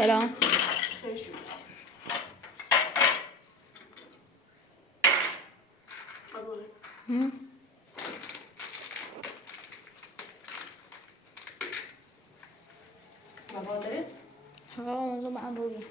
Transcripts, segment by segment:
سلام. بابا داره؟ ها منظور معم بودی.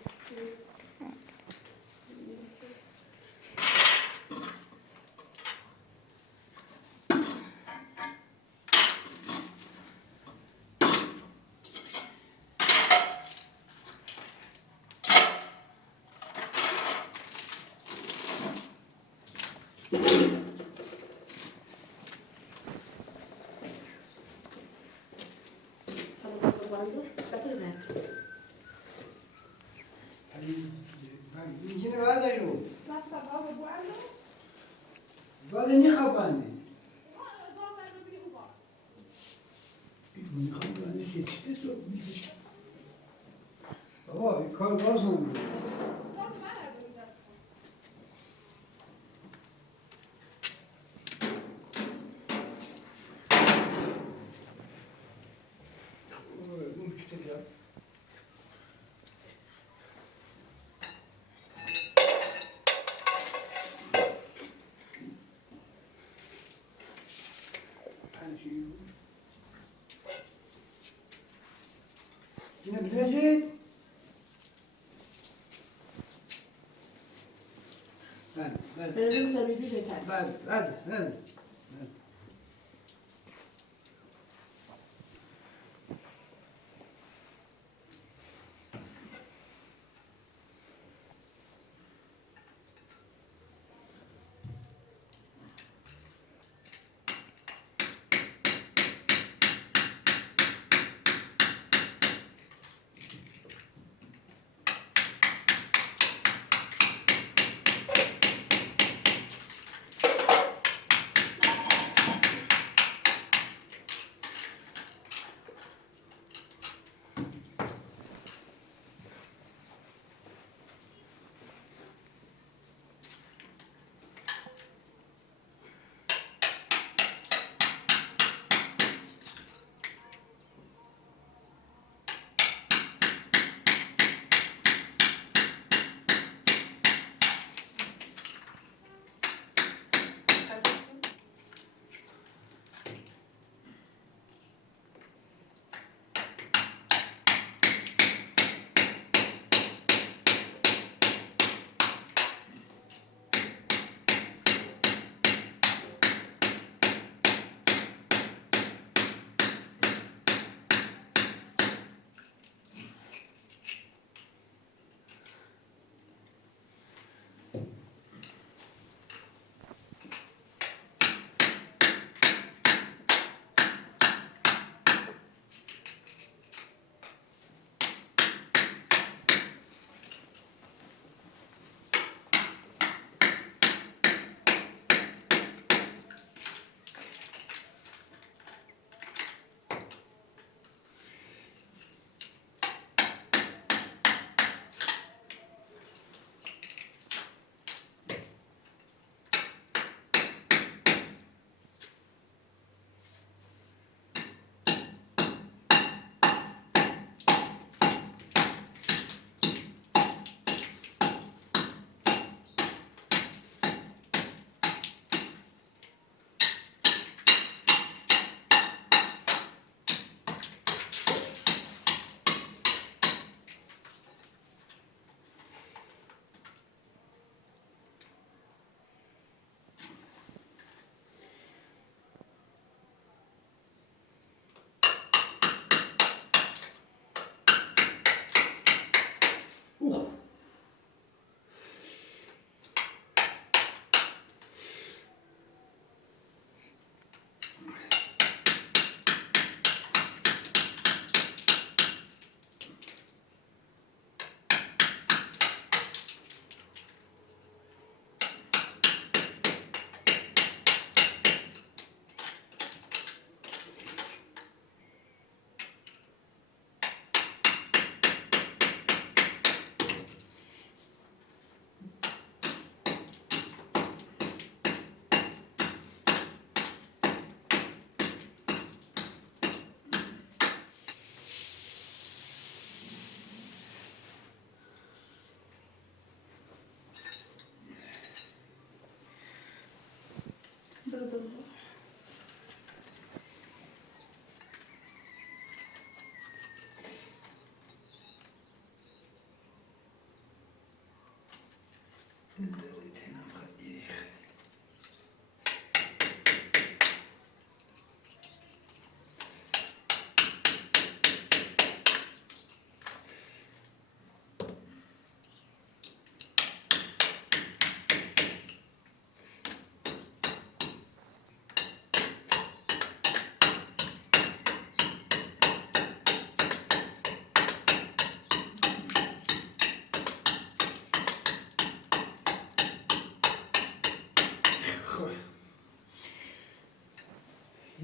Quando? Sta per dentro. اینجوری برداریم. Basta poco quello. ولی نخوابنده. نخوابنده که چی تو میشه؟ بابا این کار باز نمید. اینه بلژیک؟ بله. Belediye servisi yeter. بله.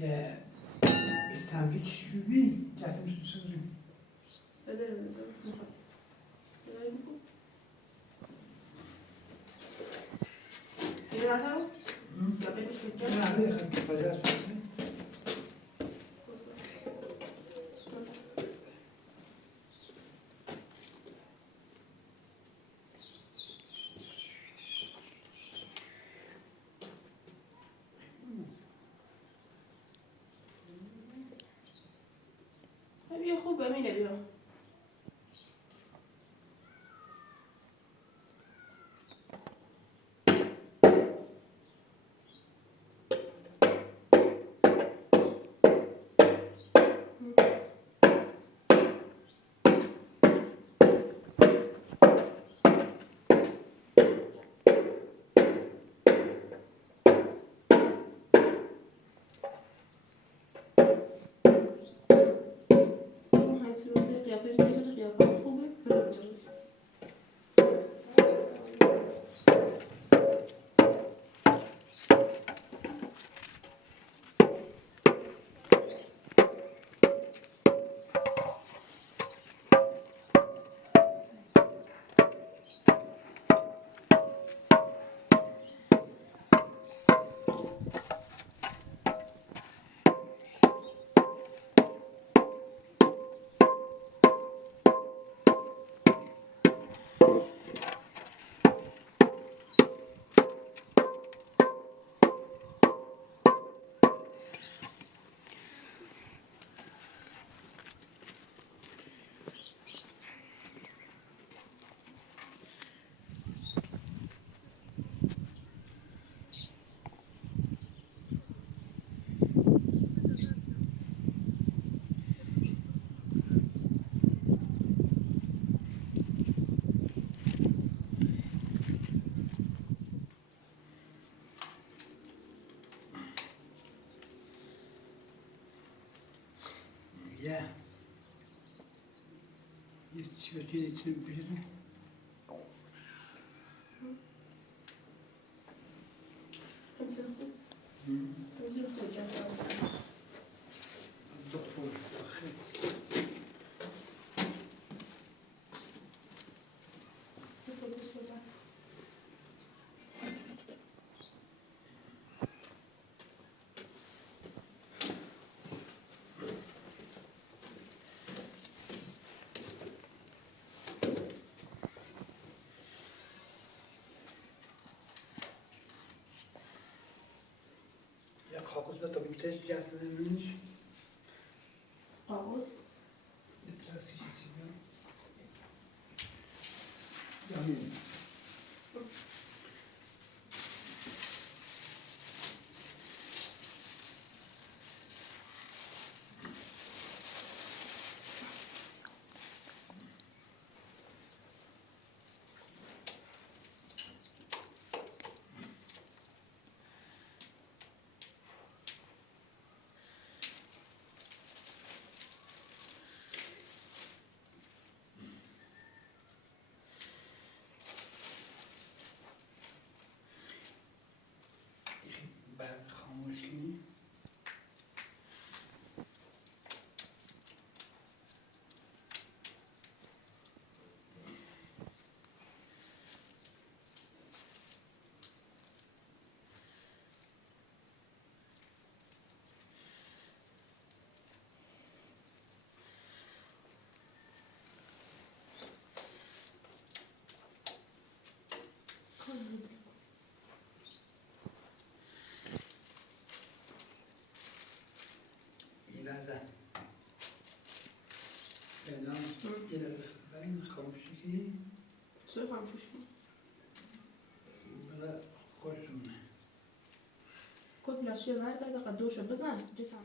یه استنبیک شوی جاتم سوسوری بده بکن اینو نترم؟ یا بدیش بکنم؟ نه نه خیلی فجأت بکنی بیا خوب بمینه بیا یه چی بچه içine bir همچه خوب همچه خوب جمع doktor ya kalkıp da tabii bir şey yaptığını آغوز biraz şişesi yani بعد خاموش کنی لحظه فعلا یه لحظه برای این خاموشی کنی شو خاموش کن حالا خوشونه. کپلش ورده دقیقه دوشو بزن جسم.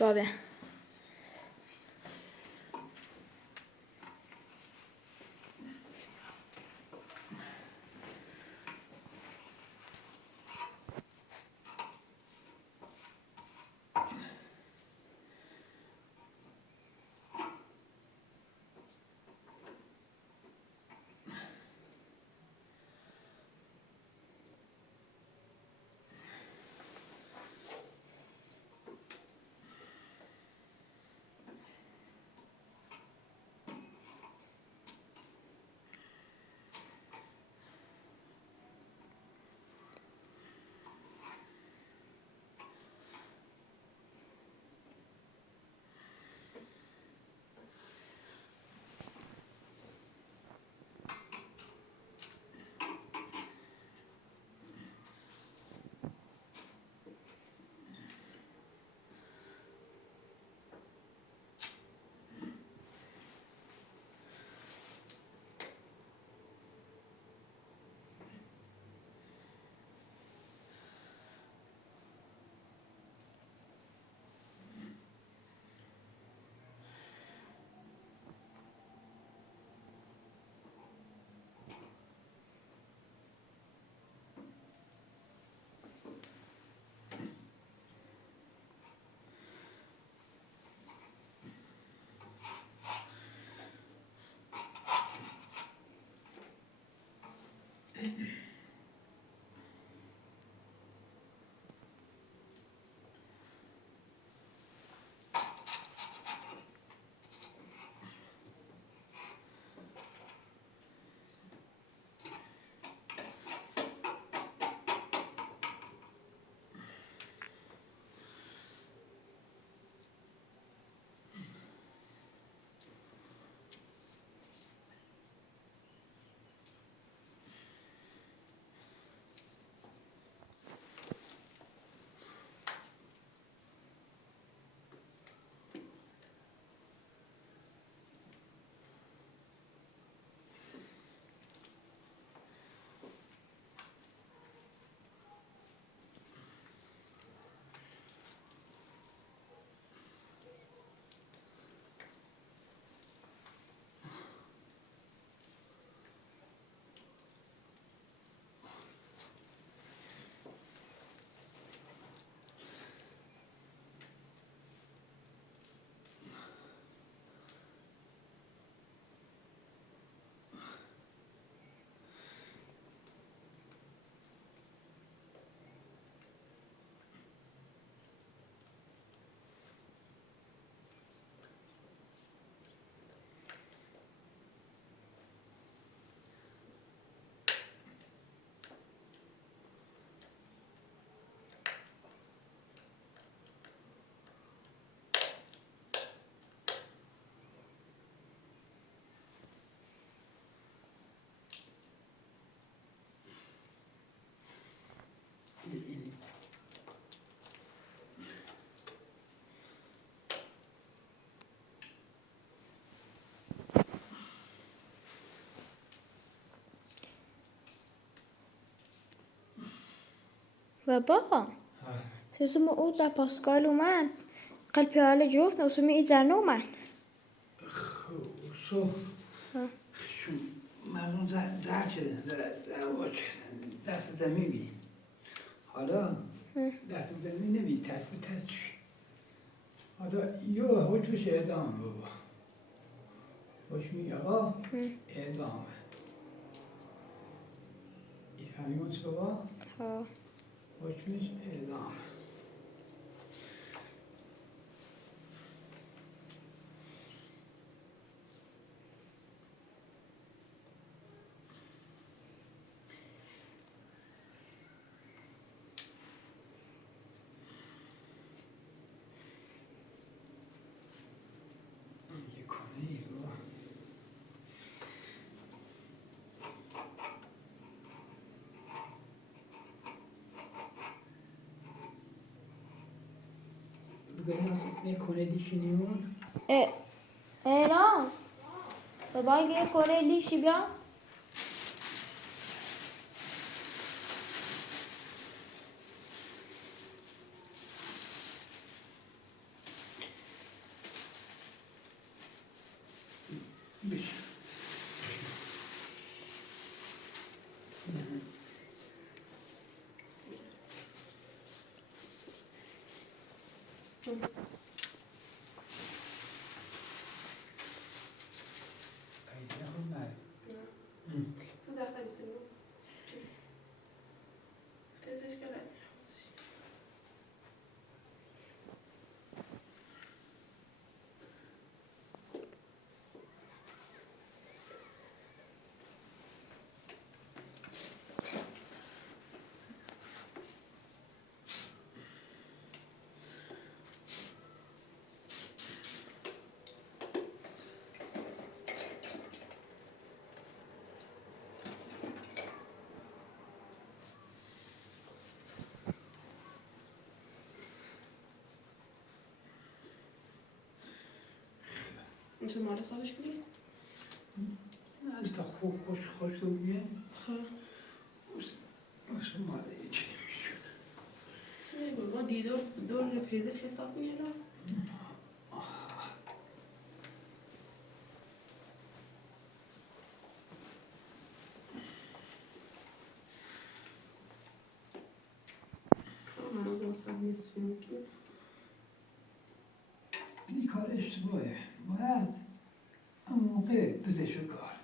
بابا بابا سيسمو اوزا باسكال ومان قلبي على جوفنا وسمي إيزانو من شو شو مردم درد شدن دعوا کردن دست زمین بی حالا دست زمین نمی تک به تک حالا یو حکمش اعدام بابا حکمی آقا اعدام فهمیمونش بابا حکمش اعدام میکنه دیشینیون راست بابا یه کره لیشی بیا بشه تو داخل بسیم چیزی تبدیش کنه میشه مال سالش کنی؟ نه تا خوش تو بیه ها واسه ماله یه چی نمیشون سمی بابا دیدار دور پیزر حساب میاره من از اصلا نصفی میکنم این کار اشتباهه باید اون موقع بزش کار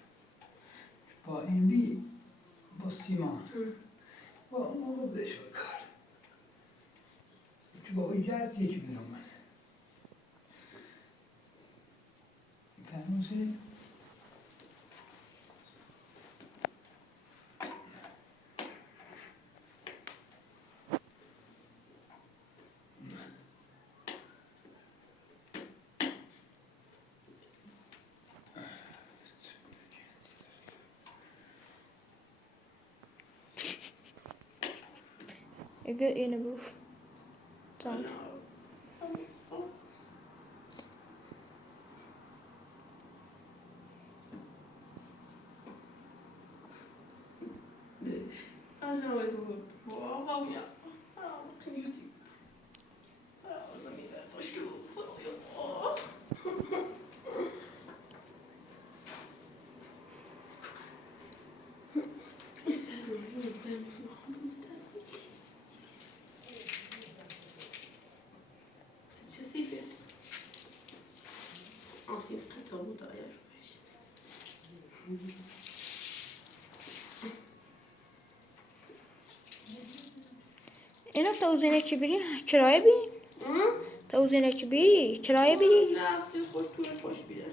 با این بی با سیمان با اون موقع بزش کار چون با ایجاز یه چی بیرون من فهموزه اگه اینو بروف زن انا عايزه بابا ويا قيوتي زميلة تشكو تتشسيفي أعطي قطع وضعي شوفيش اینو توزینه چی بری چرای بری توزینه چی بری چرای بری لا سي خوش طول خوش بيها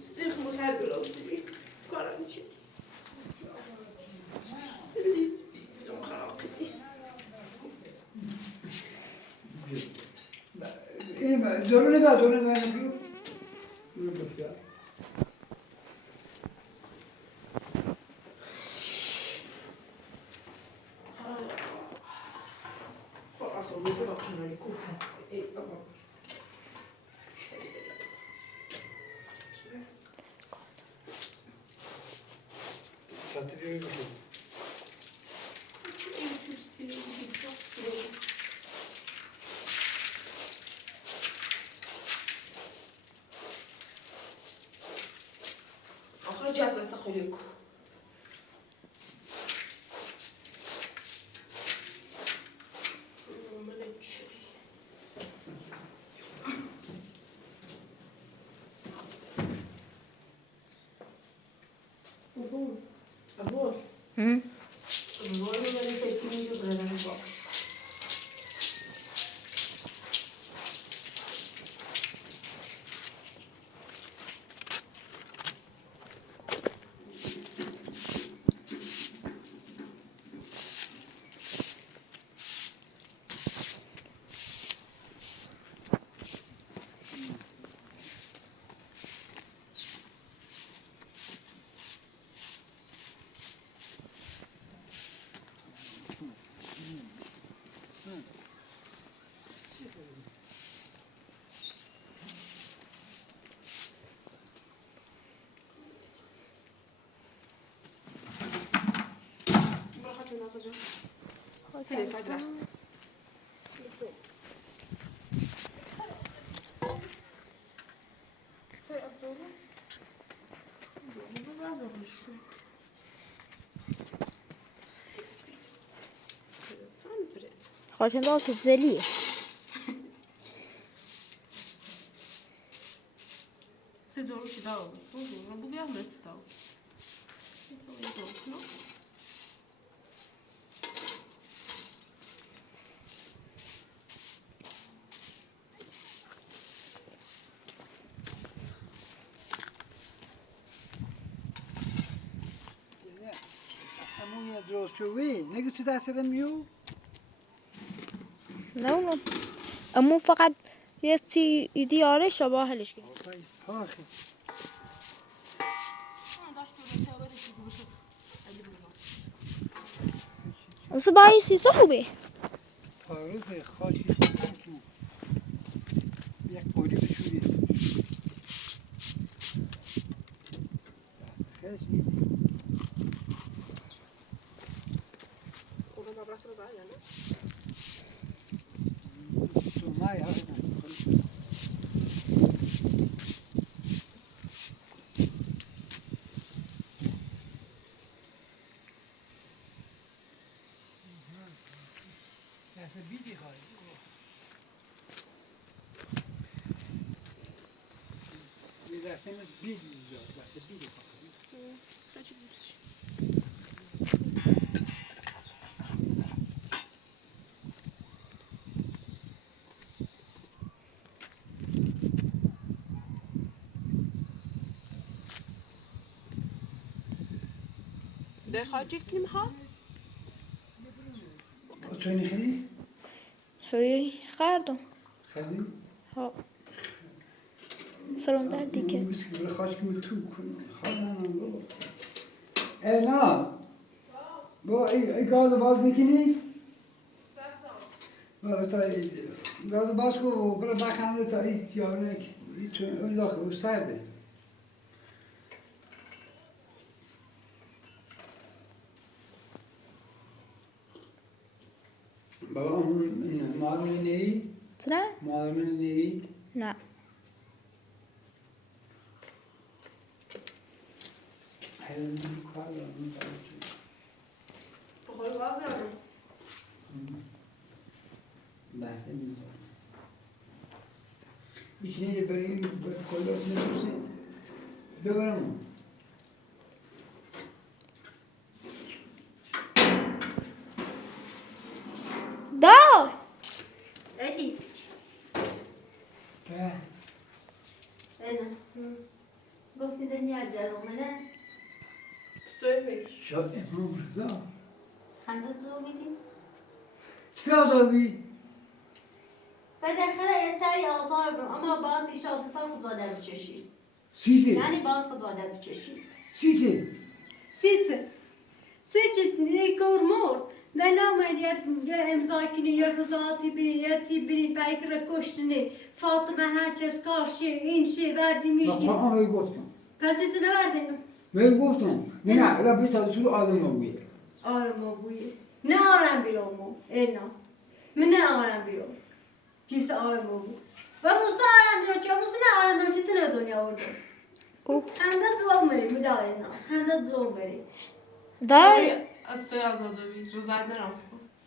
ستيخ مخال بلا وصولي كاراني شدي سليت بي يوم خراقني این ضروری نه ضروری نه بسیار خلاص ومثل قناني كوب هاتي اي بابا ساعتی بیایی بکنم آخر جلسه خلیکو ملك شبي أبول أبول أبول ما ليس يكون يجبر لنا بابا جان خیلی فقط رفت خواهشن داشت زلیه سيزورو شي داو بو بيعمل تداو همون درست شوی نگه چه دست میو نه امو فقط یه تی ایدی آره شباه هلش کنی آخه اصلا باید سیزه خوبه تاروز خاکی تو یک قولی بشوری خیلی اون ما براس بزاین نه تو مای هست دست بیدی خواهی یه دسته مثل بیدی دست بیدی خواهی خیلی دوستش ده خاطر كلمة ها چونی خیلی؟ هوی خردم خیلی؟ ها سلام در دیگه مسکی برای خاطر که تو کنی خواهدم بابا نه بابا ای گاز باز نکنی؟ بابا تا گاز باز کو برای بخنده تا ایست یاره چون اون داخل او سرده بابا اون معلومه نیی؟ چرا؟ معلومه نیی؟ نه هیلی کار دارم بخور غاز دارم بحث می‌کنم می‌شینی بریم کلاس نمیشه ببرم دا اجي که انا قلت الدنيا جالومنا تستوي شاد امام رضا خندت زوجتي چه آزابی؟ بدخل يتاري آثار برم اما بعد إشارتها خزانه بچشی سیزه يعني بعد خزانه بچشی سیزه سیچ کورمور دلام یا امضا کنی یا روزاتی بری یا تی بری پیکر کشتنی فاطمه هرچس کارشی این شی وردی من میشکی قرآن رو گفتم پس ایت نوردن من گفتم نه الا بیتا دستور آدم رو بیه آرم بویه نه آرم بیرامو ایناس من نه آرم بیرام چیز آرم بو و موسی آرم بیرام چه موسی نه آرم بیرام چه تنه دنیا ورده خنده زوام بری مدار ایناس خنده زوام بری دا تستوي آزادی روزات نرم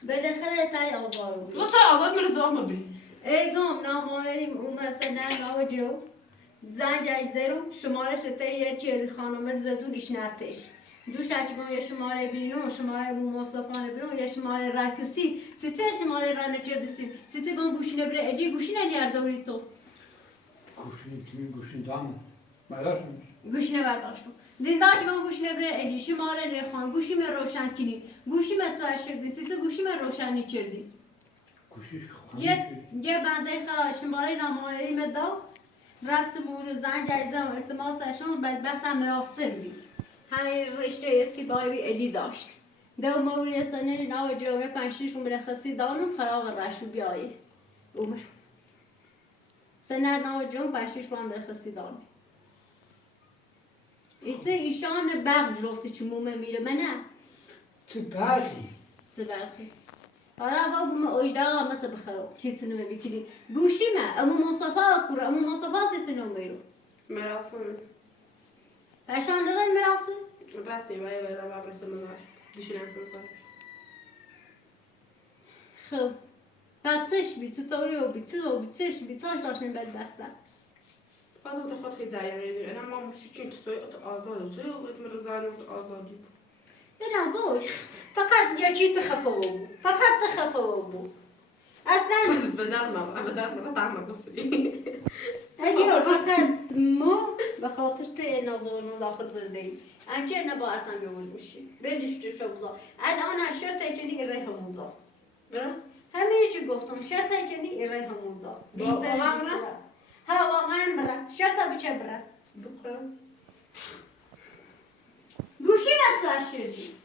بدخل تای آزار بود لو تو آزاد میره زمان ببین ایگام ناماریم اون مثلا نواجرو زنگ از زیرو شمارش یه چیه خانم زدون ایش نرتش دوش اچگاه یه شماره بیرون شماره مو مصطفانه بیرون یه شماره رکسی سیچه شماره رنه چردسی سیچه گم گوشینه بره ادی گوشینه نیارده وری تو گوشین دامه برداشت گوشینه برداشت کن دین داچ گم گوشینه بره ادی شماره نخوان گوشی من روشن کنی گوشی من ترشیدی سیچه گوشی من روشن نیچردی گوشیش یه بنده خدا شماره ناماری مدا رفت مور زنگ عزیزم التماسشون بدبختم مراسل بی های رشته اتباعی بی ادی داشت دو موری سنین ناو جوه پنشیشون برخصی دانم خلاق رشو بیایی عمر سنر ناو جوه پنشیشون برخصی دانم ایسه ایشان برق جرفتی چه مومه میره منه چه برقی سباقي أنا بابو ما أجدع ما تبخروا شيء تنو بكري بوشي ما أمو مصطفى كورا أمو مصطفى ستنو ميرو مراسم عشان نرى المراسم راتي باي باي ما بعرف مزاح ديش ناس مزاح خب باتش بيتطوري وبيتش بيتاش داشتن بدبخته بعضهم تاخد خي زعيان أنا ما مش كنت تسوي آزاد وتسوي وقت مرزاني آزادي أنا زوج فقط جاكي تخفوا فقط تخفوا أصلاً بدل مرة طعمه بصري أيوة فقط مو بخاطرت نازورنا داخل زندگی أنچه نبا أصلا می‌مون میشی بهش چه بزار الان شرط ایچنی ایره همونجا برا همه چی گفتم شرط ایچنی ایره همونجا ها واقعا برا شرط بچه برا بخورم گوشی نتاشردی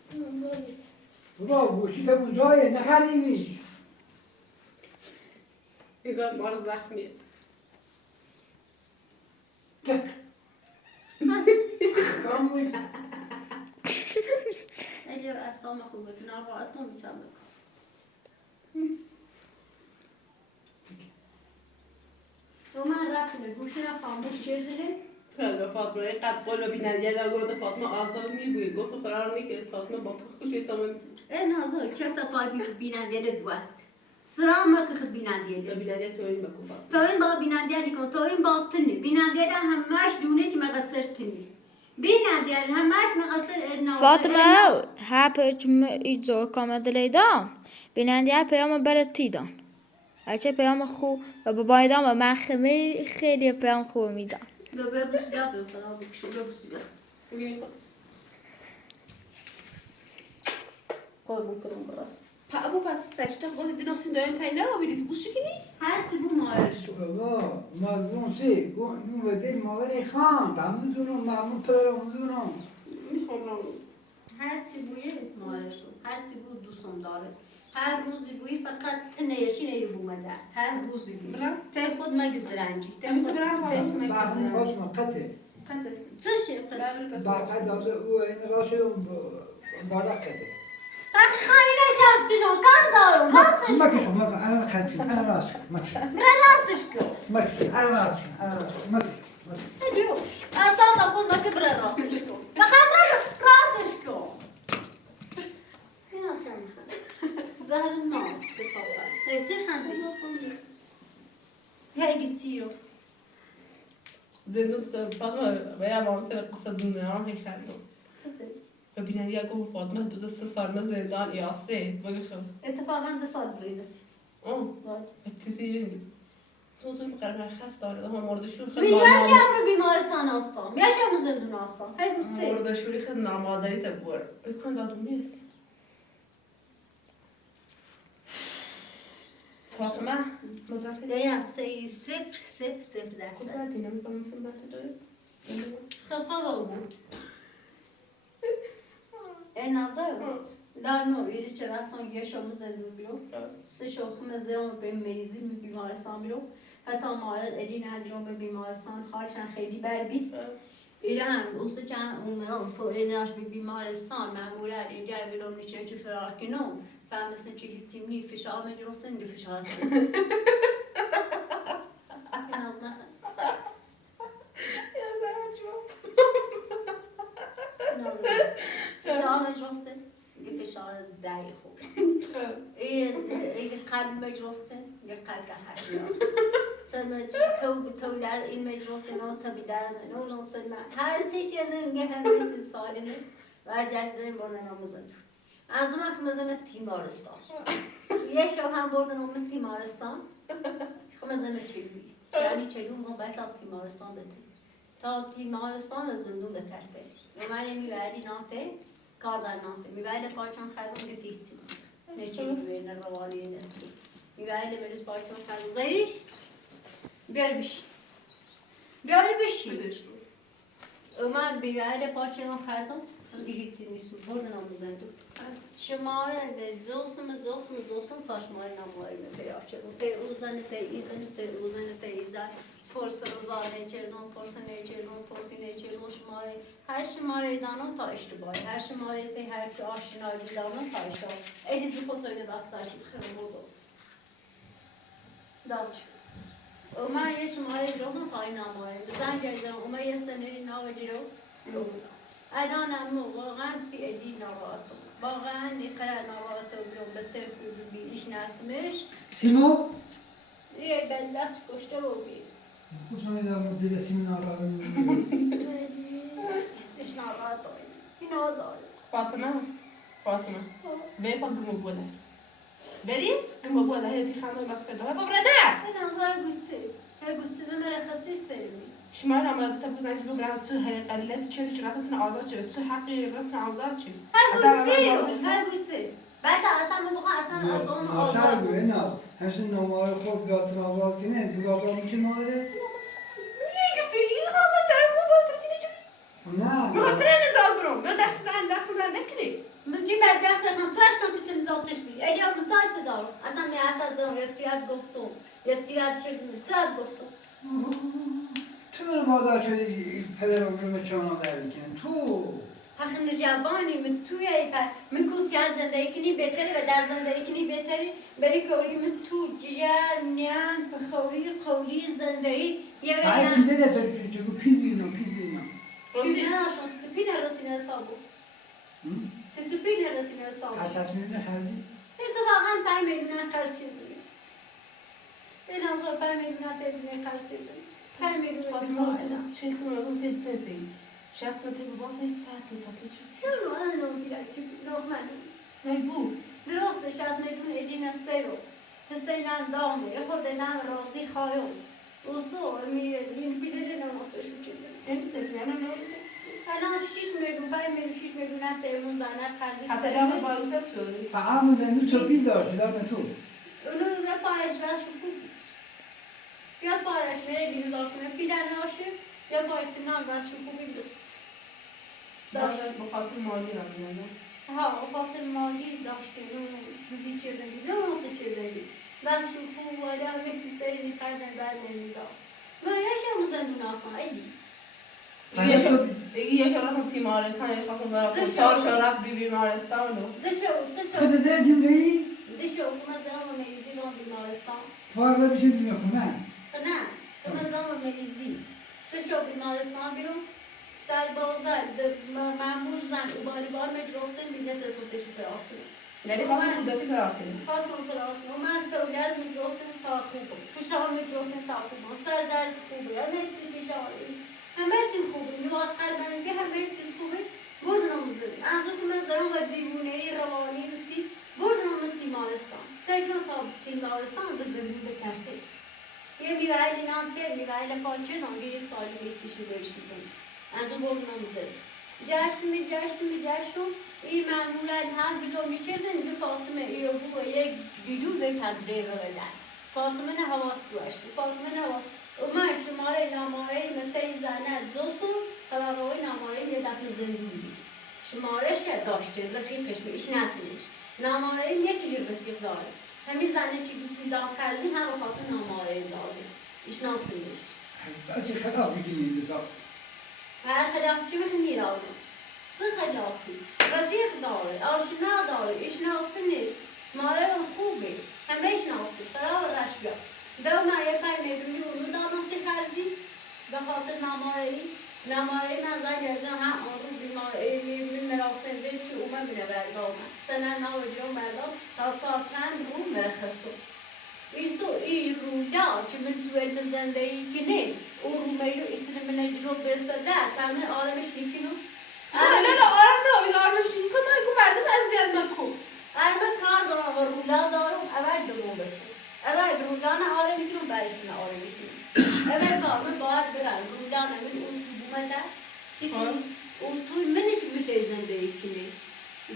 بابا گوشی تا جایه نخریمیش. يقول مار زخمي تك کاموی اگر احسام خوبه که نراحتم میتونم تو من رفتم گوشی را خاموش کردیم خیلی فاطمه قد قول ببینن یه گفت فاطمه آزاد نی گفت فرار نی که فاطمه با پخش سامان نازل چرت پای بیننده دوات سلام که خب بیننده ببینن تو این بکوفا تو این با بیننده کن تو این با تنی بیننده همش دونه چی مقصر تنی بیننده همش مقصر فاطمه هپچ ایزو کامد لیدا بیننده پیام برتیدان هرچه پیام خوب و بابایدان و من خیلی پیام خوب میدان به بسیار به خدا بکشو به بسیار قربون کنم برا ابو پس سشته خود دیناسین دایم تاینا و بیریز بوش کنی هر تی بو مارش شو بابا مازون چی گون ودی مادری خان تامدونم مامون پدرمدونم میخوام رو هر تی بویه مارش شو هر تی بو دوستم داره هر روزی بوی فقط تنیشی نیرو بومده هر روزی بوی تی خود مگذرنجی تی خود هیچ مگذرنجی فاطمه قطع قدر چشی قد بعد او این راشدم بالا قطع اخی خانی نشست کنم کار دارم راستش ما کن كشف ما انا خاتم انا راسك ما كشف برا راستش کن ما كشف انا راسك ما كشف هدیو اصلا خود ما که برا راستش کن فقط برا راستش کن اینا چه میخواد زهر نام چه صافت چه خندی هی گیتیو زندون فاطمه ویا مام سر قصه زندان هی خندم ببینن یا گفت فاطمه حدود 3 سال زندان یاسه بگم اتفاقا 2 سال بریدسی اتسیری توزون قرار خاص داره هم مردشور خد میاشم بیمارستان هستم میاشم زندون هستم هی گوچه مردشوری خد نامادری تبور بکن دادم نیست فاطمه مدافع یا سی صفر درصد کجا دینم میکنم فهمت داره خفا بود این نظر دائما ایری چه رفتن یه شام زندون بیرون 3 شاخم زیرم به مریضی می بیمارستان بیرون حتی مارد ادین ندیرم به بیمارستان هرچند خیلی بربی ایره هم اوسه چند اومدم فوریناش به بیمارستان معمولا اینجا بیرون میشه چه فرار کنم فهمستن چه تیمی فشار میگرفتن که فشار شد این از نخن فشار میگرفتن که فشار دایی خوب این قلب میگرفتن که قلب حریار سلمت تو در این میگرفتن او تا بیدرم نو سلمت هر چی چیزن که همه سالمه و جشن داریم بردن آموزند از اون خمزم تیمارستان یه شو هم بردن آموزند تیمارستان خمزم چلوی یعنی چلو ما باید تا تیمارستان بده تا تیمارستان زندون بترته و من میبردی ناته کار در ناته میبرد پاچان خردم که تیختی نه چلو بیر نه روالی نتی میبرد مریض پاچان خردم زیریش بیار بشی و من بیبرد پاچان خردم دیگه چیزی نیست بردن آموزند شماره زوسم تا شماره نمایی پیدا شد اوزن فرصه روزا نیچردون، فرصه نیچردون، فرصه نیچردون شماره هر شماره دانم تا اشتباهی، هر شماره تی هر که آشنایی دانم تا اشتباهی. ایدی تو خود سویده دفترشی خیلی بودو. دادش. اوما یه شماره رو تا این ناماره. زن جایزم اوما یه سنری ناوجی رو. الان امو واقعا سی ایدی نواتو. واقعا نقره نواتو بیرون به ترکوز بیش نتمش. سیما؟ یه بلدش کشته رو بید. خودم ایدام مدیر سیما ناراحت حسش ناراحت داری. این آداری. فاطمه به با گمو بوده بریز گمو بوده هیتی خانم بس کده ها ببرده این آزار گوچه هر گوچه به مرخصی سرمی شما را ما تبوزن که ببرد تو هر قلیلت چه چراتتون آزاد چه تو حقی رفتن آزاد چه هر گوچه بعد اصلا من بخوام اصلا از اون ناشر آزاد گوه نه همشون نماره خود بیاتون آزاد کنه بیاتون میشه ماله میگه این خواهد دارم مبارد نه میخواد نزال برم من دست نکنی من جی بدبخت خمساش کن چه تنزاتش بی اگه من سایت دارم اصلا میاد از اون یا چیاد گفتم یا چیاد چیاد گفتم تو من مادر شدی پدر رو برم چانا در کنه تو حقن جوانی من توی من کوچیت زندگی کنی بهتری و در زندگی کنی بهتری بری کوری من تو جگر نیان بخوری قولی زندگی یه های بگم پیده نسا چگو پید بینم پیده ناشون ستپینه رو تینه حسابو ستپینه رو تینه حسابو حساس میبینه خردی اتفاقا 5 میلیون قرض شده این آزار 5 میلیون تزینه قرض شده 5 میلیون فاطمه شیخ رو تدسسی شاست متى بباصي ساعتي شنو انا لو بلاتي نورمال ما يبو دراسة شاز میلیون ایدین استیرو هستینان دامه یخورد نام رازی خواهیم اوسو این بیلیده نمازشو چیده نمی‌تونی نه الان 6 میلیون 5 میلیون 6 میلیون تیمون زنه خریدی حتی راه باروسات شده فعامو زنو تو پید داشت دارم تو اونو به پایش بس شکو یا پایش میره بیرون داکنه پیدن ناشه یا پایت نام بس شکو بیدست داشت بخاطر مالی را می‌نه ها خاطر مالی داشتیم اون دیزی چردنگی نه موت چردنگی بس شکو و آدم میتی سری می‌کردن بعد نمی‌داد و یه شما زندون آسان ایدی یه شورا تیمارستان یه خاطر برای چهار شورا بیمارستان رو خود زدیم بایی؟ دشه حکومت زمان مریضی دان بیمارستان فارغ بشه دیگه خونه نه حکومت زمان مریضی سه شو بیمارستان بیرون در بازار مامور زن و بار مجروفتن میده دستوتش پراکنه یعنی خاطر خودتی پراکنه خاصم پراکنه و من تولد مجروفتن تا خوبه فشار مجروفتن تا خوبه سر درد خوبه همه چیز فشاری همه چیز خوبه نوع قلبنگی همه چیز خوبه بودنم زدی از اون که من زرم و دیوونه روانی چی بودنم من تیمارستان سه تا تیمارستان به زندگی بکرده یه میوهی نام کرد میوهی پاچه نام یه سالی میتیشی بهش میزنی انجا بودنم زدی جشتم این معمولا هم بیلو میچردن که فاطمه ایو بو یک بیلو به پدره رو بدن فاطمه نه حواس دوش فاطمه نه حواس ما شماره ناماره متی زنه زوستو خلاقوی ناماره یه دفعه زندگی شماره شه داشته رفیقش به ایش نتونش ناماره یکی رفیق داره همین زنه چی دام کردی هم خاطر ناماره داره ایش ناسیمش بچه خطاب میکنیم بزار هر خلاف چی میخونی داره چه خلافی رفیق داره آشنا داره ایش ناسیمش ماره اون خوبه همه ایش ناسیمش خلاف رش بیا دو مایه پای میدونی اونو دانستی خرجی به خاطر ناماره من زن گردم هم آن رو بیمون مراسم دید که اومه بینه بردام سنه ناو جون بردام تا ساعتن رو مرخصو ایسو ای رویا که من توید زندگی کنه او رو میلو ایتر من اجرو بسده تامن آرامش میکنو نه آرام نه این آرامش میکنم من گو مردم اذیت نکن من کار دارم و رولا دارم اول دوم بکن اول رولا نه آرام میکنم برش من آرام میکنم اول کار من باید برم رولا نمید اون تو بومده اون توی من هیچ میشه زندگی کنی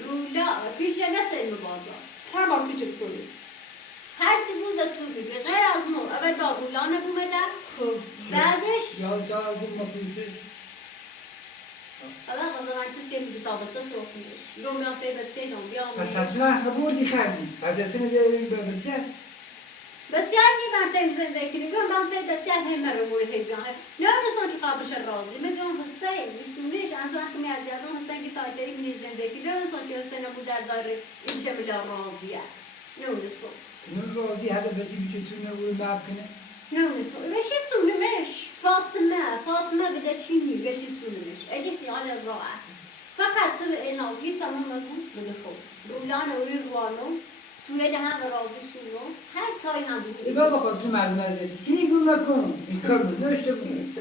رولا پیشه نسیم بازار چند بار پیچه کنی هرچی بوده تو بگه غیر از مو اول با رولا نبومده بعدش یا بود مطلوبه حالا قضا چیز که میگه تابطه فروختیش رومیان پی بچه نم بیام پس حتما خبردی خردی بعد از اینه دیریم به بچه بسیار من تیم زندگی میگم من تیم بسیار همه رو موری هیجان نه نمی‌دونم چه قابلش راضی میگم حسین میسونیش انجام که میارجادم حسین که تایتری می زندگی نمی‌دونم چه حسین بود در داره این چه میلا راضیه نمی‌دونم من راضی هذا بدي بيجتونه وما كنا نمی‌دونم بشی سونمش فاطمه بده چینی بشی سونمش اگه خیال راحت فقط تو نازی تمام مگو بده خوب اولان اولی روانو توی ده هم راضی سونو هر کاری هم بود بابا خاطر معلومه ازت کی گول نکن این کار نداشته بود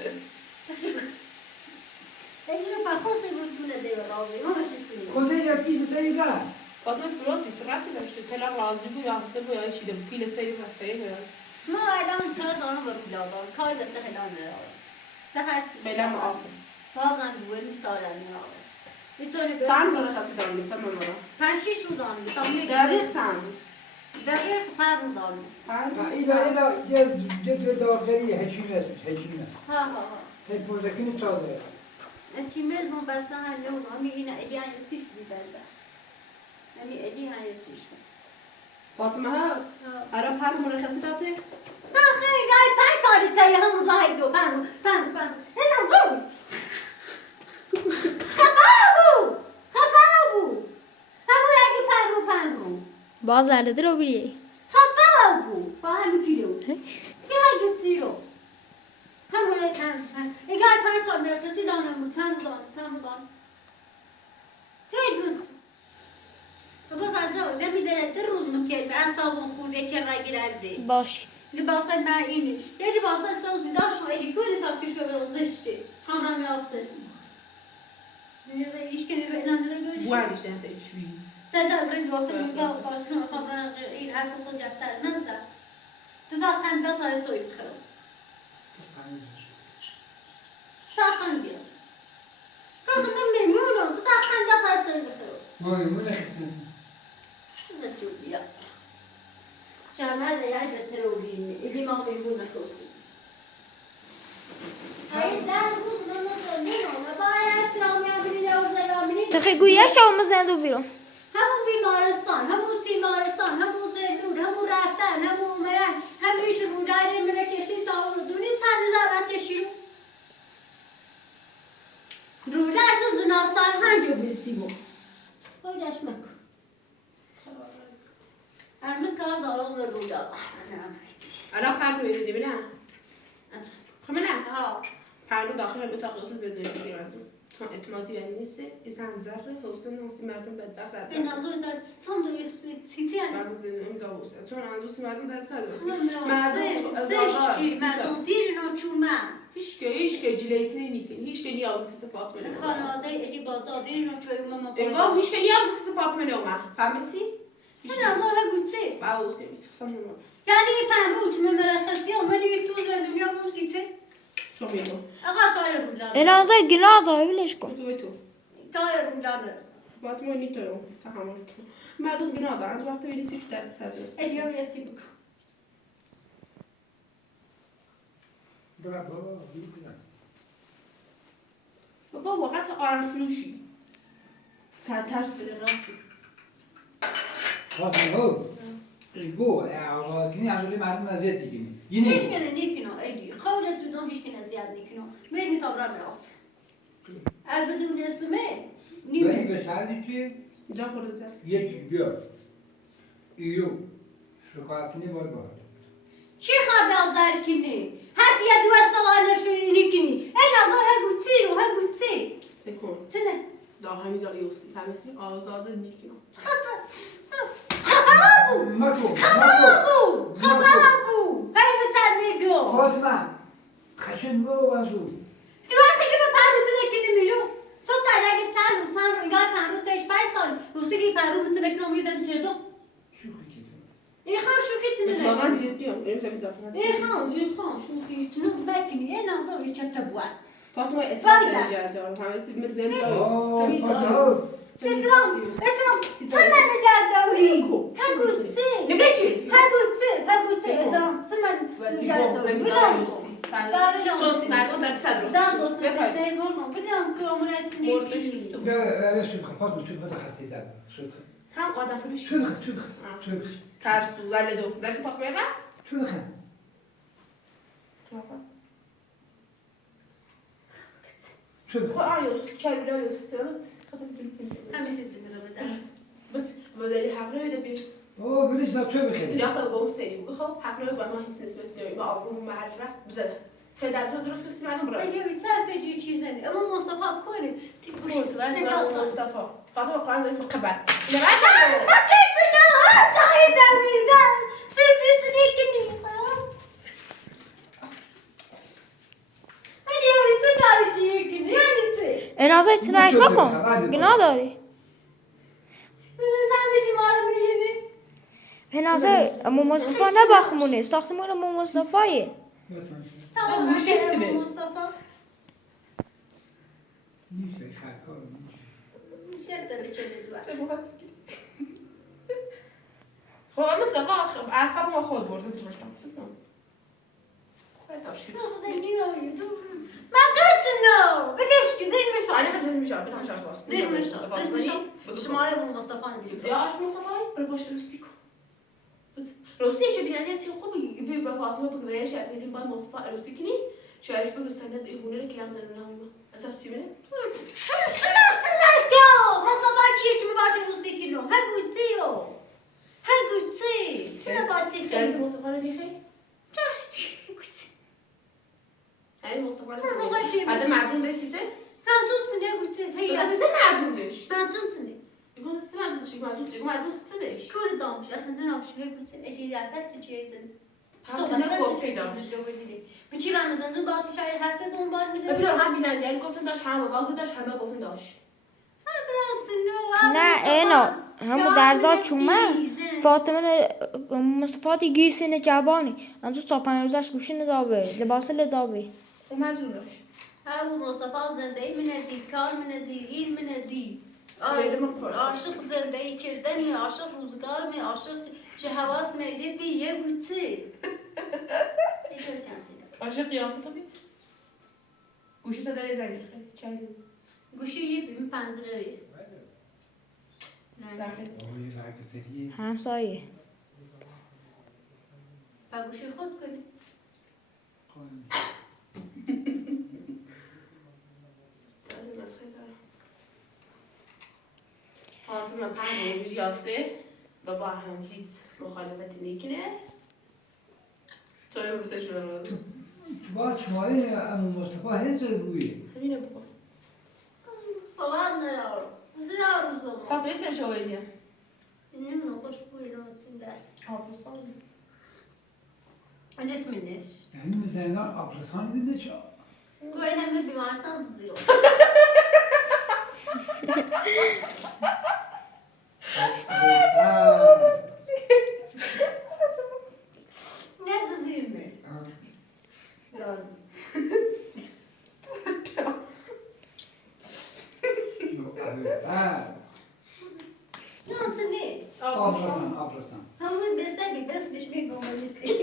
اگه رو پر خود بود کنه دیو راضی ما بشی سونو خودت پیش سیدا فاطمه فروتی چقدر داشته پلا راضی بود یا حسه بود یا چیده بود پیل سری رفته بود ما الان کار دارم با بلادان کار داشته هلان نراره ده هر چی بلا معافی بازن دوور میتارن نراره میتونه چند مرخصی دارم نیستم مرا پنشی شو دارم تاملی دقیق چند دقیق پر دارم اینا جد داخلی هشیمه ها هی پردکنی تازه چی میزون بس هنوز امی اینا ایدی هنی تیش بیبنده امی ایدی هنی تیش فاطمه ها عرب هر مرخصی داده نه خیلی گاری 5 سالی تایی همون زاهی دو پنو اینا زور خفا بود همون اگه پنو باز علده رو بیری خفا بود با همین کیلو یه اگه چی رو همون اگه 5 سال مرخصی دانم بود تن دان خیلی بود بابا فرزا نمیداره در روز مکل به اصلا خورده چه رگی رده باشید لباسات ما اینه یه لباسات سوزی دار شو ایلی کلی تا پیش رو زشته همراه میاسته ایش کنی رو اینا نگوش بوانش نهده چوی دادا برای لباسات میگه خبران این حرف خود جفتر نزد دادا خند بیا تا توی بخرم شاخن بیا شاخن من میمونم دادا خند بیا تا توی بخرم مایمونه قسمت نجوم بیا شامل یاد تروبین اللي ما بيقولنا توصي هاي دار روز ما صلينا ما بايع ترام يا بني لو زي ما بني تخی گویه شما زندو بیرون همون بیمارستان همون تیمارستان همون زندون همون رفتن همون اومدن همیشه رو دایره من چشی تا اون دونی چند زبان چشی رو لحظه زناستان هنجو بستیمو خودش مکن من کار دارم در رودا الان پرد میری ببینم خب نه ها پرد داخل هم اتاق دوست زندگی می‌کنم چون اعتمادی یعنی نیست این ذره حوصله ناسی مردم بدبخت در این از اون داد چند چیزی مردم زندگی نمی‌دوسه چون از اون مردم در صد مردم دیر نوچومه هیچ که جلیتنی نیکن هیچ که نیام سیت فاطمه خانواده ایلی بازار دیر نوچوی ماما انگار هیچ که نیام سیت فاطمه نوما فهمیسی این از اون گوچه باوسی می‌خوام نوما یعنی پنروج مرخصی اومدی تو دنیا موسیته چون میگم آقا کار رولار این از گناه داره ولش کن تو کار رولار فاطمه نیتورم تحمل کنم مردم گناه دارن وقتی می‌ریسی چه درد سر درست ایلیو یتی بکن برا بابا بیکنم بابا واقعا آرام فروشی ترس راستی خاطر ایگو اولاد کنی از روی مردم اذیت کنی هیچ کنه نیکنه ایلی خودت تو دون هیچ کنه زیاد نیکنه میری تا برام راست بدون اسمه ولی نیمه به شرطی که اینجا خورده زد یکی بیا ایرو شکایت کنی باید باید چی خبر زد کنی هر یه دو سوال نشونی نیکنی ای نازا هگو تی رو هگو تی سکون چنه دا همینجا یوسی فهمیسی آزاده نیکنه خفابو مکو خفابو هی بتر نگو فاطمه خشن بو وزو تو وقتی که به پرو نکنی میرو صبح تا اگه تن رو انگار پرو تاش 5 سال روسی که پرو متنکنم میدن چه دو شوخی که تو این خان شوخی تنه واقعا جدی هم این خیلی زفت این خان شوخی تنه بکنی یه نازا وی چه تبوه فاطمه اتفاق نجات دارم همسی مثل همین اترام سنة نجات دوري هاكو تسي نبريتشي هاكو تسي اترام سنة نجات دوري بدهم چوسی مردم در صد روز دا دوست نتشتهي بردم بدهم كامرات مرده نيكي شد لا شوخ فاطمه شوخ خسيتها شوخ هم آدم فروش شوخ ترسو زله دو زله فاطمه را تو بخن تو بخن آیوس چای بلا آیوس تمت خاطر ببین همیشه زیبرا بدم بس بدلی حق نمیده بی بابا بلیش دا تو بخن تلاقي بوم سري بخو حق نمیده با ما هیچ نسبت نمی ما آبرو معرفه بزده خیلی در تو درست کسی منو برای اگه بیتر فیدیو چیزنی اما مصطفی کنی تی گوشی تو ولی نگاه با کن مصطفی خاطر واقعا داریم خبر نه اینازا ایتنایش بکن گناه داری اینازا امو مصطفی نباخمونه ساختمون امو مصطفیه میشه خرکار خب اما تقا اصلا ما خود بردم تو رشتم خیلی داشتی علی قسمت میشه بدون شرط واسه یا عشق مصطفی برو باش روستی کن روستی چه بیننده چی خوبی بی با فاطمه بگو بهش دیدیم با مصطفی روستی کنی شاید بگو استند ایمونه که هم زدن نمیما اصلا چی منه خیلی مصطفی نیخی خیلی مصطفی نیخی بعد مردم داشتی چه بعد چه مردم داشت يكون استمع في شيء معدوس شيء معدوس تصدقش كل دامش اصلا نامش هيك قلت اللي عرفت جايزن بچی رمضان دو باقی شاید هفته دنبال میده ببین هم بیننده گفتن داشت همه باقی داشت همه گفتن داشت نه اینا همو درزا چومه فاطمه مصطفی گیسین جوانی انزو صاپن روزش گوشین داوه لباس لداوه اون مردم داشت همون مصطفی زنده میندی کار میندی این میندی عاشق زندگی چردنی عاشق روزگار می عاشق چه حواس میده بی یه گوچه عاشق قیافت بی گوشی تا داری زنی خیلی چندی گوشی یه بیم پنجره ری همسایه با گوشی خود کنی فاطمه پنج روز یاسته و با هم هیچ مخالفتی نیکنه توی بودش رو با شماره امو مصطفی هزار بویه همینه بکن صبح نرارو زیاد روز دارم فاطمه چه شویدیه؟ نمیدونم خوش بوی نمتیم دست آبرسان انش منش یعنی مثلا آپرسانی دیده چه؟ گوی نمیده بیمارستان زیرو نه زیر می نه تنی آپرسان همون دسته بی دست بش می گمانیسی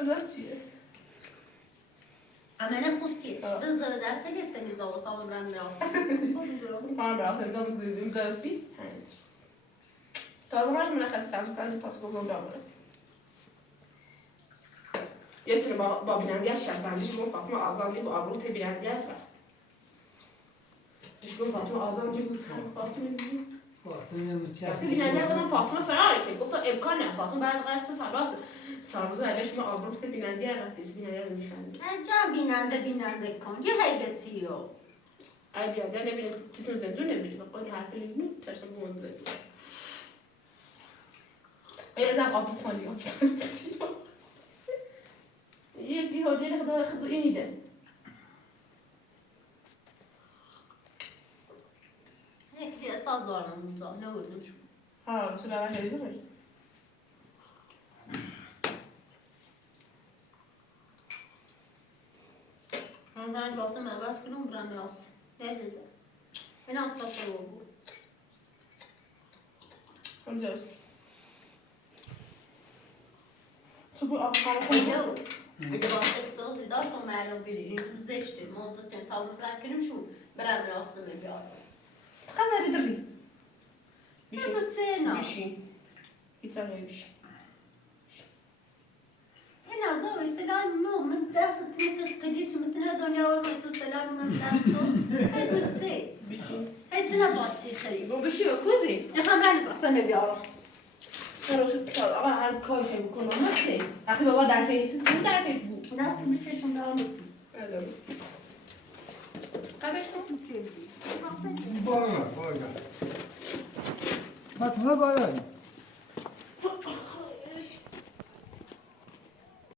ازم چیه؟ عمله خودیه بذار درسته گرفته میزا و سام برم راست فهم براس انجام زدیم درسی تا زمانش مرخصی تازه تازه پاس بگم دامره یه سری با بیننده شب بندیش گفت فاطمه آزام میگو آبرو ته بیننده رفت گفت فاطمه آزام میگو فاطمه وقتی بیننده بودم فاطمه فراره که گفت امکان نه فاطمه بعد قصد سراست چهار روز علیش ما آبرو ته بیننده رفتیس بیننده رو میخندی انجام بیننده کن یه حیلتی رو ای بیننده نبینه تیسم زندون نبینه با قول حرفی نبینه ترسم بمون زندون ای ازم آبرسانی یکی هدیه خدا این میده یکی اساس دارم اونجا نوردم شو ها چه برای خیلی بگی من رنگ واسه من بس کنم برم راست نرده این از کسی رو بود خیلی درست چون آب خراب کنم اگه با احساسی داشتم معلوم بگی این تو زشته موضوع که تمام برم کنیم شو برم راست میگم خزری دلی میشه تو چه نه بشین ایتر بشین این ازا سلام مو من دست تنفس قديش مثل دنيا والرسول سلام من دستو هاي تسي بشین هاي تنباتي خريب بو بشین بکنی يخم لاني بحسن بيارا راسو کار آقا هر کاری خیلی بکنم نکسی وقتی بابا در پیس زود در پیس بود دست میکشم دارم قدش کن بالا. Wat hebben we?